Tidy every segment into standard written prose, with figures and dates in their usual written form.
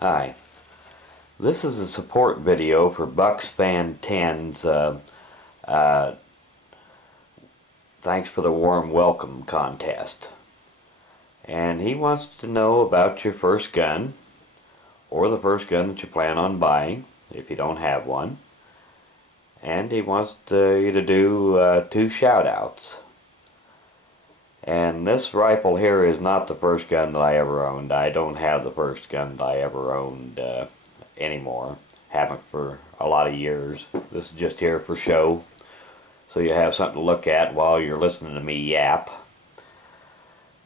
Hi, this is a support video for buccsfan10's Thanks for the Warm Welcome contest. And he wants to know about your first gun, or the first gun that you plan on buying, if you don't have one. And he wants you to do 2 shout-outs. And this rifle here is not the first gun that I ever owned. I don't have the first gun that I ever owned anymore. Haven't for a lot of years. This is just here for show, so you have something to look at while you're listening to me yap.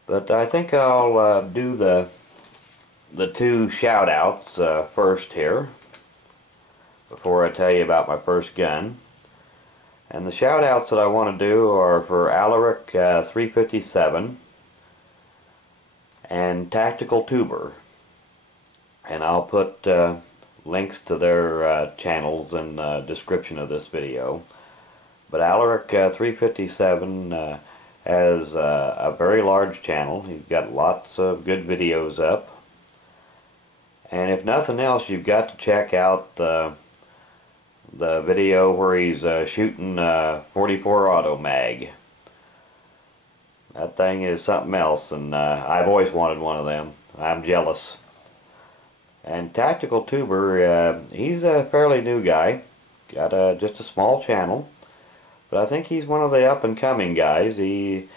But I think I'll do the 2 shout-outs first here, before I tell you about my first gun. And the shout-outs that I want to do are for Alaric 357 and Tactical Tuber. And I'll put links to their channels in the description of this video. But Alaric 357 has a very large channel. He's got lots of good videos up. And if nothing else, you've got to check out the video where he's shooting 44 auto mag. That thing is something else, and I've always wanted one of them. I'm jealous. And Tactical Tuber, he's a fairly new guy. Got just a small channel, but I think he's one of the up-and-coming guys. You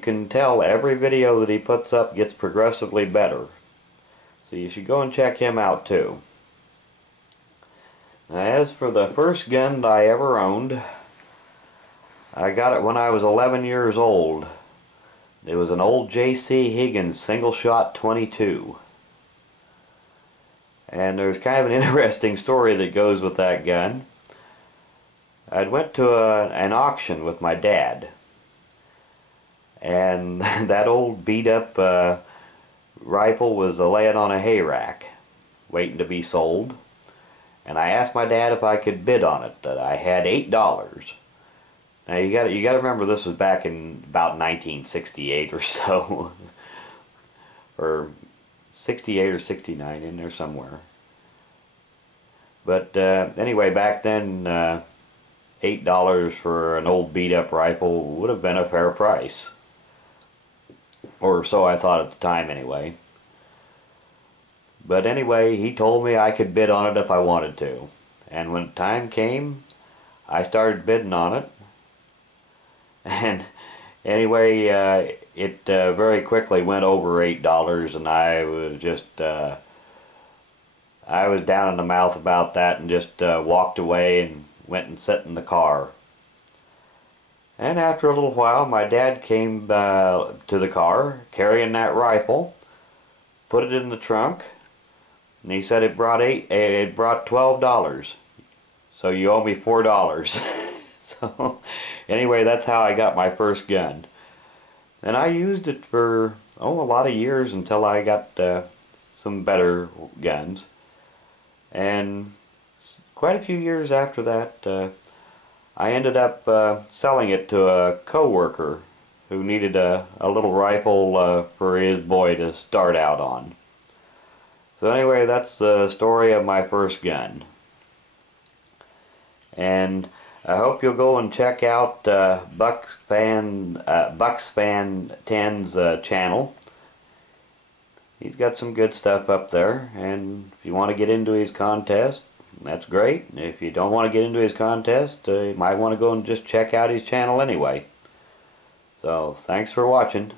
can tell every video that he puts up gets progressively better. So you should go and check him out too. As for the first gun that I ever owned, I got it when I was 11 years old. It was an old J.C. Higgins single-shot 22. And there's kind of an interesting story that goes with that gun. I went to an auction with my dad, and that old beat-up rifle was laying on a hay rack, waiting to be sold. And I asked my dad if I could bid on it. That I had $8. Now you got to remember, this was back in about 1968 or so, or 68 or 69, in there somewhere. But anyway, back then, $8 for an old beat-up rifle would have been a fair price, or so I thought at the time, anyway. But anyway, he told me I could bid on it if I wanted to. And when time came, I started bidding on it. And anyway, it very quickly went over $8, and I was just, I was down in the mouth about that, and just walked away and went and sat in the car. And after a little while, my dad came to the car carrying that rifle, put it in the trunk, and he said it brought $12. So you owe me $4. So anyway, that's how I got my first gun. And I used it for a lot of years until I got some better guns. And quite a few years after that, I ended up selling it to a co-worker who needed a little rifle for his boy to start out on. So anyway, that's the story of my first gun. And I hope you'll go and check out buccsfan10's channel. He's got some good stuff up there, and if you want to get into his contest, that's great. If you don't want to get into his contest, you might want to go and just check out his channel anyway. So, thanks for watching.